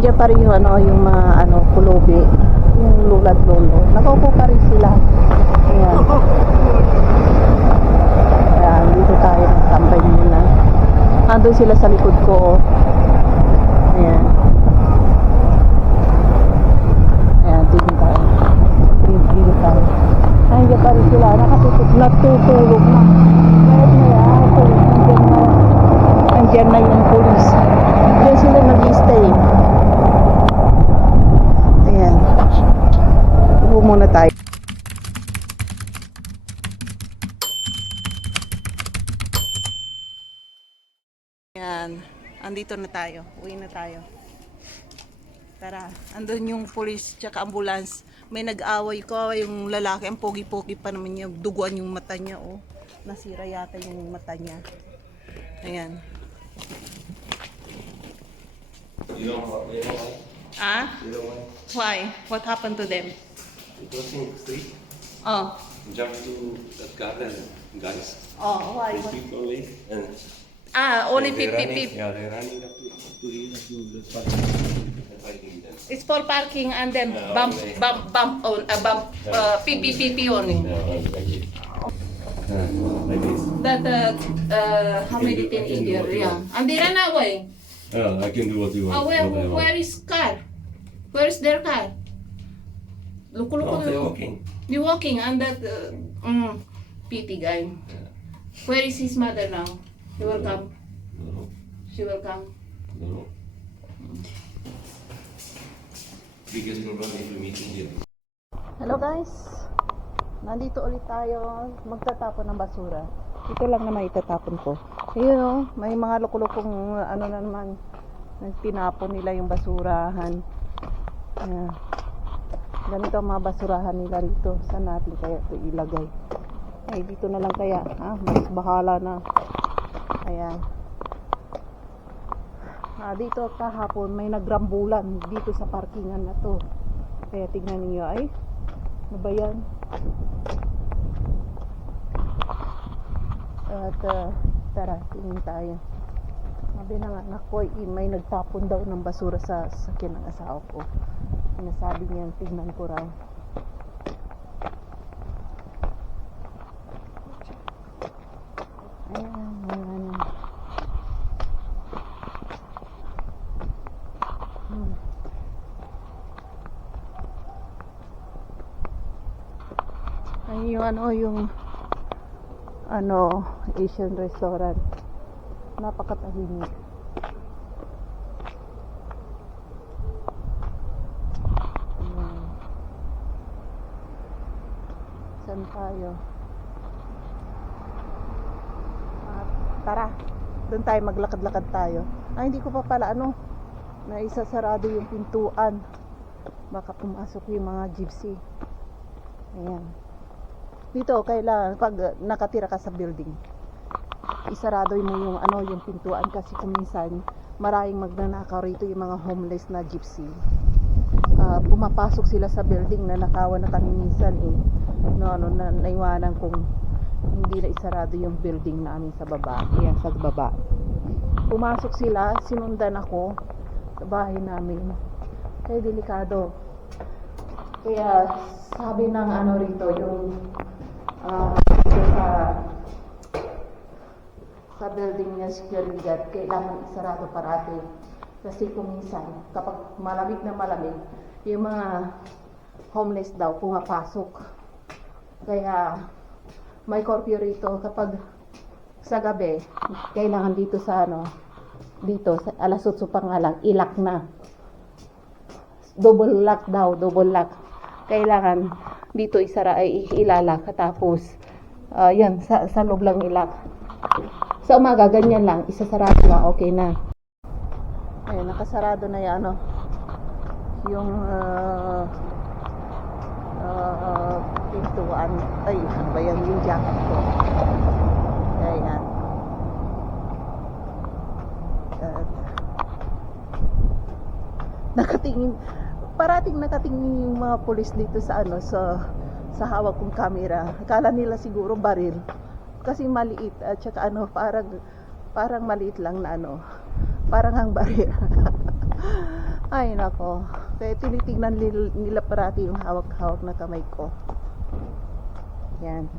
Nandiyan pa rin yung yung mga pulubi, yung lula't lolo. Nakaupo pa rin sila. Ayan. Ayan, dito tayo nagtambay muna. Andun sila sa likod ko. Ayan. Ayan, tigil tayo. Tigil tayo. Nandiyan pa rin sila. Natutulog na. Kahit na yan. Nandiyan na yung pulis. Diyan sila nag-stay. Ayan. Upo muna tayo. Ayan. Andito na tayo. Uwi na tayo. Tara. Andun yung pulis tsaka ambulance. May nag-away ko. Yung lalaki. Ang pogi-pogi pa naman niya. Duguan yung mata niya. Oh. Nasira yata yung mata niya. Ayan. You don't why? Ah? You don't why? Why? What happened to them? Crossing the street, Oh. jump to that car and guys. Oh, why? They speak only and Only they're 50 running, people. yeah, they're running up to here to the park and fighting them. It's for parking and then Yeah, bump, okay. bump, PP only. Yeah, like this. Like this. That, how many teenagers? Yeah. And they ran away. I can do what you want. Where is car? Where is their car? Look, No, they're walking. They're walking and that, PT guy. Where is his mother now? She will come. No, She will come. no. Biggest problem if we meet in here. Hello guys, nandito ulit tayo magtatapon ng basura. Ito lang naman itatapon ko. Ayun may mga lukulukong na naman tinapon nila yung basurahan. Ayan. Ganito ang mga basurahan nila rito. Saan natin kaya ito ilagay? Ay dito na lang kaya, mas bahala na. Ayan. Dito kahapon may nagrambulan dito sa parkingan na to. Kaya tignan niyo ay ano ba yan? At tara, tingin tayo. Sabi na nga, nakoy, may nagtapon daw ng basura sa sasakyan ng asawa ko. Sinasabi niya, tingnan ko raw. Ayan, ayan. Ay, yung Asian restaurant. Napakatahimik. Saan tayo? Tara, doon tayo maglakad-lakad tayo. Hindi ko pa pala na isasarado yung pintuan. Baka pumasok yung mga gypsy. Ayan. Dito kailangan pag nakatira ka sa building, isarado mo yung pintuan kasi kung minsan maraming magnanakaw rito yung mga homeless na gypsy. Pumapasok sila sa building na nakawan na kami minsan na naiwanan kung hindi na isarado yung building namin sa baba. Ayan, sa baba. Pumasok sila, sinundan ako sa bahay namin. Kaya delikado. Kaya sabi ng rito yung sa building niya security guard, kailangan isarado parati. Kasi kung minsan, kapag malamig na malamig, yung mga homeless daw pumapasok. Kaya may curfew rito kapag sa gabi, kailangan dito sa dito sa alas 8 pa nga lang, ilak na. Double lock daw, double lock. Kailangan dito ilalak. Tapos, yan, sa loob lang ilak. Sa umaga, ganyan lang. Isasarado na, okay na. Ayun, nakasarado na yan, yung pintuan. Ay, ano ba yan? Yung jacket ko. Ayan. Nakatingin, parating nakatingin yung mga pulis dito sa sa hawak kong camera. Akala nila siguro baril. Kasi maliit at saka parang maliit lang na parang ang baril. Ay, nako. Kaya tinitignan nila parati yung hawak-hawak na kamay ko. Yan.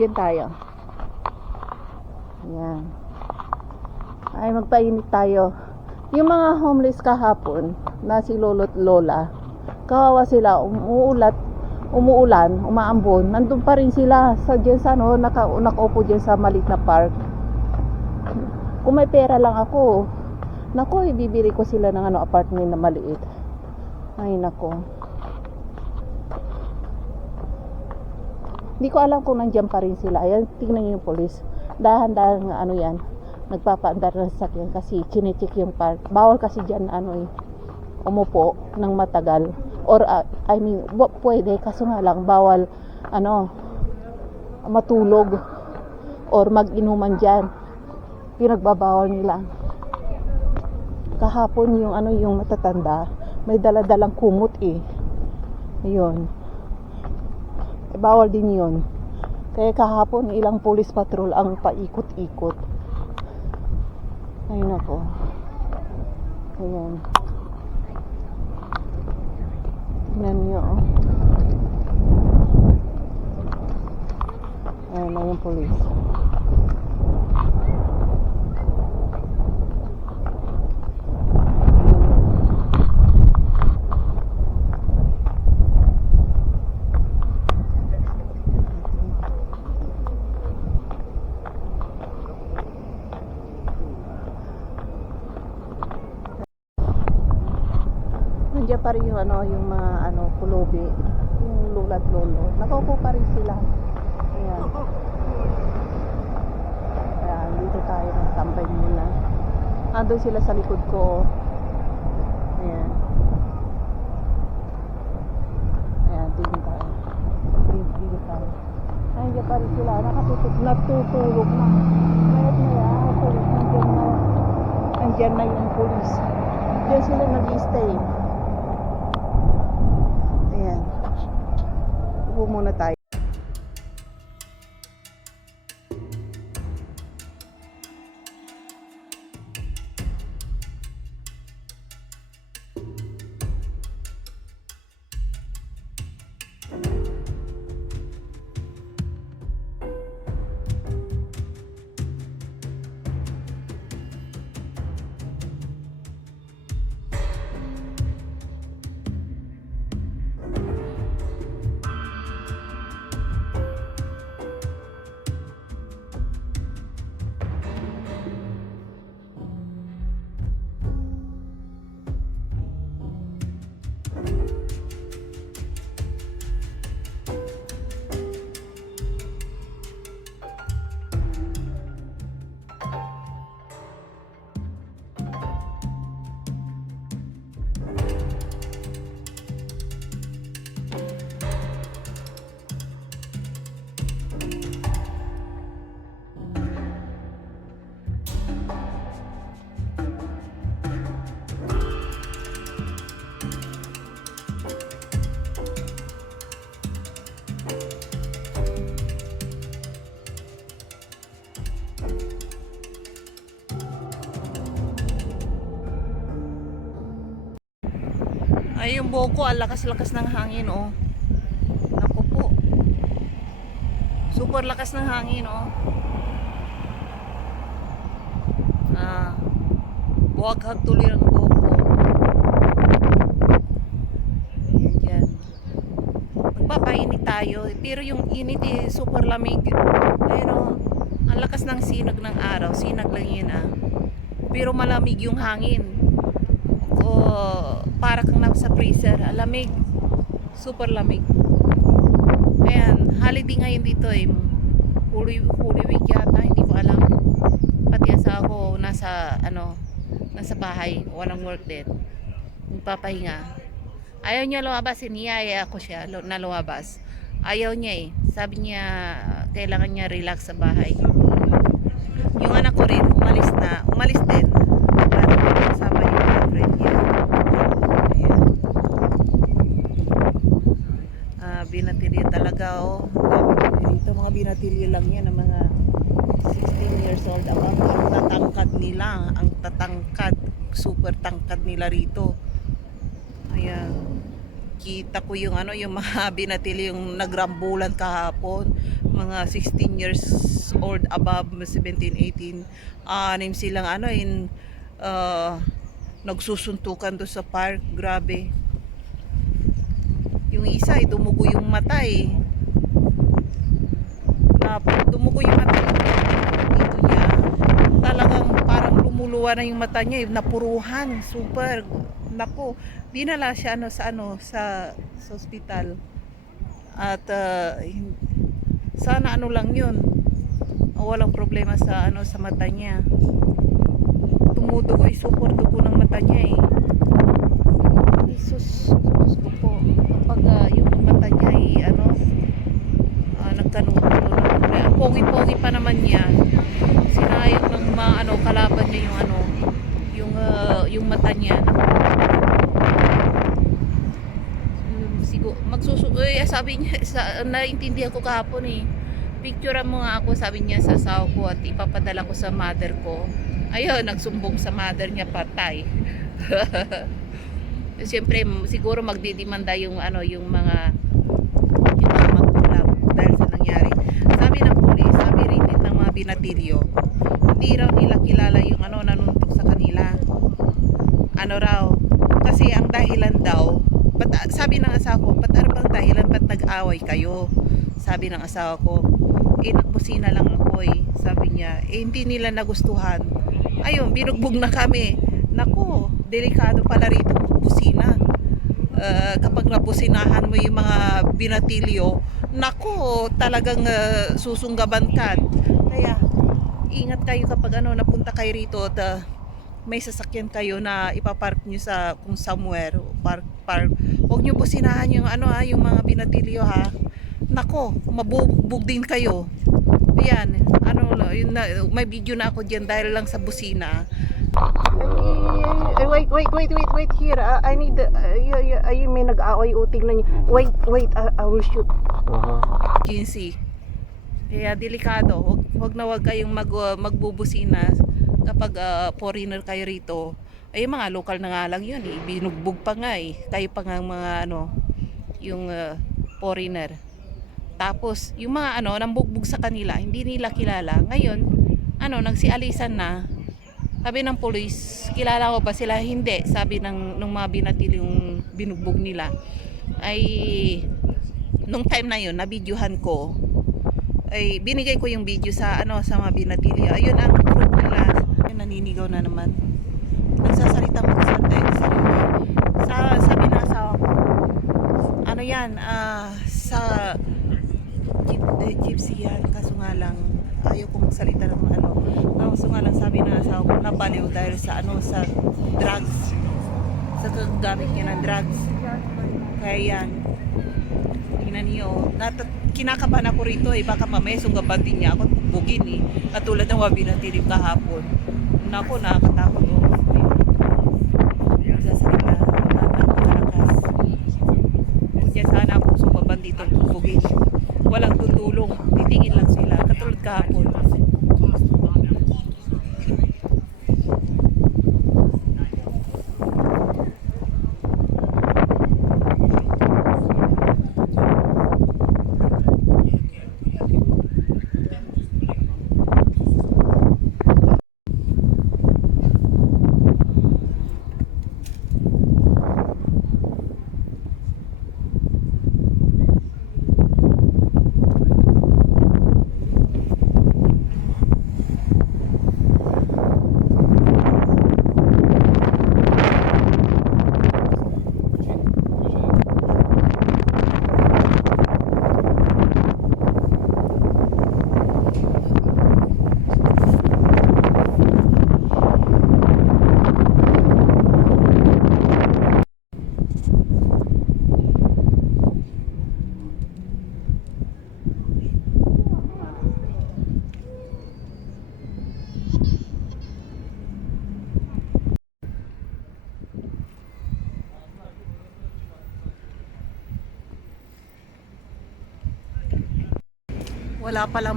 Yan tayo. Yan. Ay, magpainit tayo. Yung mga homeless kahapon na si lolo't lola, kawawa sila, umuulan, umaambon, nandun pa rin sila sa dyan sa ano, nakaupo dyan sa maliit na park. Kung may pera lang ako, nako, ibibili ko sila ng ano, apartment na maliit. Ay, nako. Hindi ko alam kung nandiyan pa rin sila. Ayan, tingnan niyo yung police. Dahan-dahan nga ano yan, nagpapaandar ng sasakyan kasi chinecheck yung park. Bawal kasi dyan ano umupo ng matagal. Or I mean, pwede kaso nga lang bawal ano matulog or mag-inuman dyan. Pinagbabawal nila. Kahapon yung ano yung matatanda, may dala-dalang kumot Ayun. Bawal din yun. Kaya kahapon ilang police patrol ang paikot-ikot. Ayun ako. Ayan. Tingnan nyo Ayan na yung police. Nandiyan pa rin yung ano, yung mga ano, pulubi, yung lula at lolo. Nakaupo pa rin sila. Ayan. Ayan, dito tayo nagtambay muna. Andun sila sa likod ko. Ayan. Ayan, dito tayo. Dito tayo. Nandiyan pa rin sila. Natutulog na. Mayat na yan. Nandiyan na yung police. Diyan sila nag-stay. Ayan. Upo muna tayo. Ay, yung buhok ko, ang lakas-lakas ng hangin, Naku po. Super lakas ng hangin, Buwaghag tuloy ang buhok ko. Ayan, dyan. Magpapainit tayo. Pero yung init super lamig. Pero, ang lakas ng sinag ng araw. Sinag lang yun, Pero malamig yung hangin. Para kang nasa freezer, lamig, super lamig. Ayan, holiday ngayon dito Holy Week yata, hindi ko alam. Pati asawa ko nasa bahay, walang work din, magpapahinga. Ayaw niya lumabas, niyaya ako siya na lumabas. Ayaw niya sabi niya kailangan niya relax sa bahay. Yung anak ko rin umalis din kasama yung girlfriend niya. binatilyo talaga, oh. Dito mga binatilyo lang yan ng mga 16 years old above. Ang tatangkad nila, ang tatangkad, super tangkad nila rito. Ayan. Kita ko yung ano, yung mga binatilyo yung nagrambulan kahapon. Mga 16 years old above, 17, 18. Anim silang ano, nagsusuntukan doon sa park. Grabe. Yung isa ay dumugo yung mata eh. Dumugo yung mata dito niya. Talagang parang lumuluwa na yung mata niya eh. Napuruhan. Super. Nako. Dinala siya sa ospital. At sana ano lang yun. Walang problema sa sa mata niya. Tumudugo eh. Super dugo ng mata niya eh. Sus ko po. Kapag yung mata niya ay nagtanong pogi-pogi pa naman niya, sinayang ng mga kalaban niya yung mata niya. Siguro sabi niya naintindihan ko kahapon eh, picturean mo nga ako, sabi niya sa asawa ko, at ipapadala ko sa mother ko. Ayun, nagsumbong sa mother niya, patay. Siyempre siguro magdidemanda yung mga magulang dahil sa nangyari. Sabi ng pulis, sabi rin din ng mga binatilyo, hindi raw nila kilala yung nanuntok sa kanila. Raw, kasi ang dahilan daw, sabi ng asawa ko, ano bang dahilan, ba't nag-away kayo? Sabi ng asawa ko, nagbusina lang ako eh. Sabi niya, hindi nila nagustuhan. Ayun, binugbog na kami. Nako, delikado pala rito busina. Kapag nabusinahan mo yung mga binatilyo, nako, talagang susunggaban ka. Kaya ingat kayo kapag napunta kayo rito at may sasakyan kayo na ipapark nyo sa kung somewhere, park. Huwag nyo businahan yung yung mga binatilyo ha. Nako, mabugbog din kayo. Ayan, may video na ako diyan dahil lang sa busina. Wait here. I need ayun, may nag-aaway, tingnan niyo. Wait, I will shoot. Kinsey. Kaya delikado. Wag kayong magbubusina kapag foreigner kayo rito. Ay mga local na nga lang 'yun eh. Binugbog pa nga eh. Kayo pa nga mga yung foreigner. Tapos yung mga nambugbog sa kanila, hindi nila kilala. Ngayon, nagsialisan na. Sabi ng pulis, kilala ko ba sila? Hindi. Sabi ng mga binatil yung binugbog nila. Ay, nung time na yun, nabidyohan ko. Ay, binigay ko yung video sa mga binatil. Ayun ang proof nila. Ayun, naninigaw na naman. Nagsasalita mag-sante. Sabi ng asawa ko, yan, sa gypsy yan. Kaso nga lang, ayaw ko magsalita ng kaso nga lang sabi ng asawa ko, nabaliw dahil sa sa drugs, sa gamit niya ng drugs. Kaya yan, tingnan niyo, kinakabahan ako rito eh, baka mamaya sunggaban din niya ako, bugin eh, katulad ng wabi na tirip kahapon. Nako, nakakatakot oh. Nagsasalita, nakakalakas. Kaya sana akong sunggaban dito, bugin. Walang tutulong, titingin lang sila, katulad kahapon. Wala pala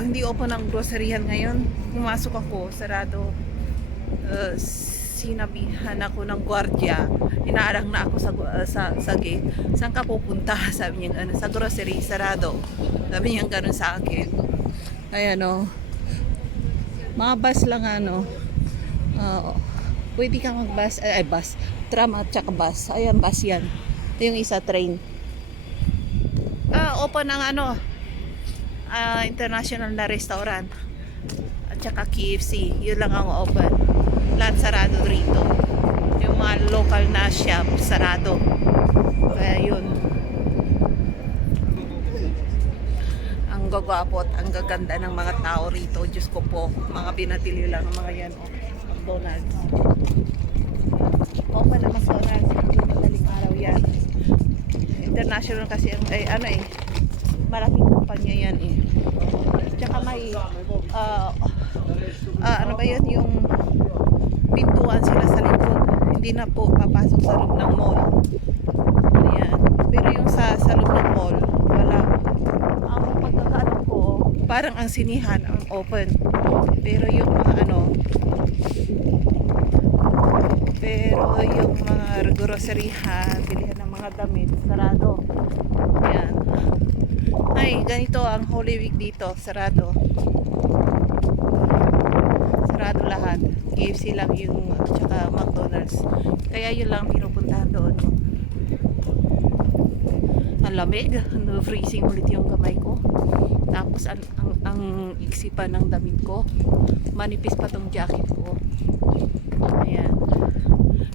hindi open ang groceryhan ngayon. Pumasok ako, sarado. Sinabihan ako ng gwardiya. Inaarang na ako sa gate. Saan ka pupunta? Sabi niya, ano, sa grocery, sarado. Sabi niya ganun sa akin. Ayan o. Mga bus lang ano. Pwede kang mag-bus. Bus. Tram at saka bus. Ayan, bus yan. Ito yung isa, train. Open ang ano. International na restaurant at saka KFC, yun lang ang open, lahat sarado rito. Yung mga local na shop sarado, kaya yun ang gagwapo at ang gaganda ng mga tao rito. Diyos ko po, mga binatili lang ang mga yan. McDonald's open na McDonald's madaling araw yan. International kasi malaking kumpanya yan eh. Tsaka may ano ba yun, yung pintuan sila sa likod, hindi na po papasok sa loob ng mall. Ayan. Pero yung sa loob ng mall, wala. Ang pagkakaalam ko, parang ang sinihan ang open. Pero yung mga groceryhan, bilihan ng mga damit, sarado. Ayan. Ay, ganito ang Holy Week dito, sarado. Sarado lahat. KFC lang yung, tsaka McDonald's. Kaya yun lang pinupuntahan doon. Ang lamig, freezing ulit yung kamay ko. Tapos ang iksi pa ng damit ko. Manipis pa tong jacket ko. Ayan.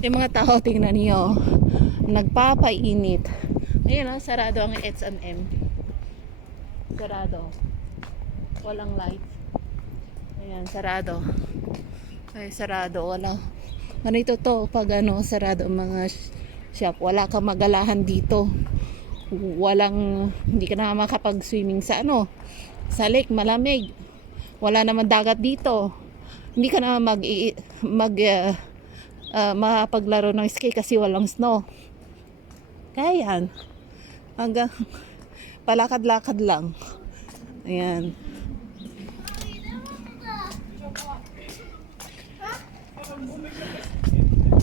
Yung mga tao, tingnan niyo, nagpapainit. Ayan, sarado ang H&M. Sarado. Walang lights. Ayan, sarado. Ay, sarado. Wala. Ganito to, pag sarado ang mga shop. Wala kang magalahan dito. Hindi ka na makapag-swimming sa sa lake, malamig. Wala naman dagat dito. Hindi ka na makapaglaro ng ski kasi walang snow. Kaya yan. Hanggang palakad-lakad lang. Ayan.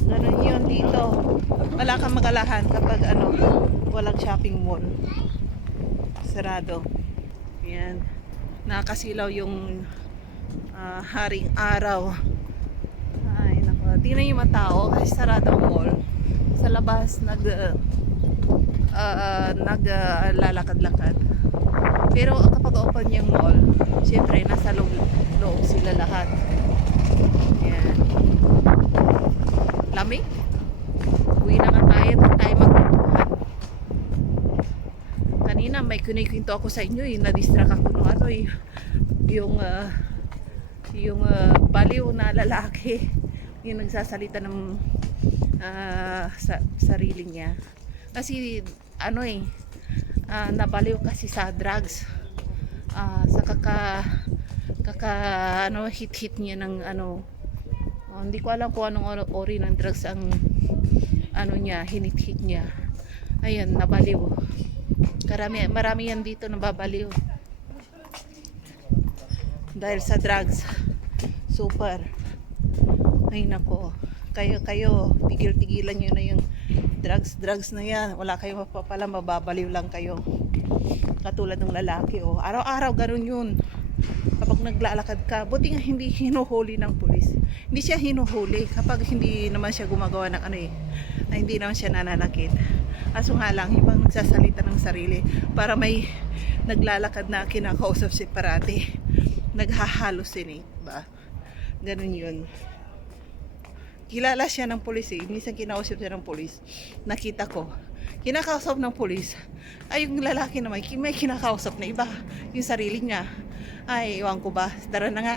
Ganun yun dito. Wala kang magalahan kapag walang shopping mall. Sarado. Ayan. Nakasilaw yung haring araw. Ay, nako. Tingnan yung mga tao kasi sarado ang mall. Sa labas naglalakad-lakad. Pero kapag open yung mall, syempre nasa loob sila lahat. Ayan. Lamig. Uwi na nga tayo magkwentuhan. Kanina may kinikwento ako sa inyo na-distract ako ng yung baliw na lalaki yung nagsasalita ng sarili niya. Kasi nabaliw kasi sa drugs. Sa hit niya ng hindi ko alam kung anong ori ng drugs ang niya, hinit-hit niya. Ayan, nabaliw. Marami yan dito nababaliw. Dahil sa drugs. Super. Ay nako. Kayo, tigil-tigilan nyo na yung drugs na yan. Wala kayong mapapala, mababaliw lang kayo. Katulad ng lalaki, araw-araw ganun yun. Kapag naglalakad ka, buti nga hindi hinuhuli ng pulis. Hindi siya hinuhuli kapag hindi naman siya gumagawa ng hindi naman siya nananakit. Aso nga lang, ibang nagsasalita ng sarili para may naglalakad na kinakausap si parati. Naghahalusinate ba? Ganun yun. Kilala siya ng pulis minsan kinausap siya ng pulis. Nakita ko kinakausap ng pulis ay yung lalaki naman may kinakausap na iba, yung sarili niya. Ay, iwan ko ba, tara na nga.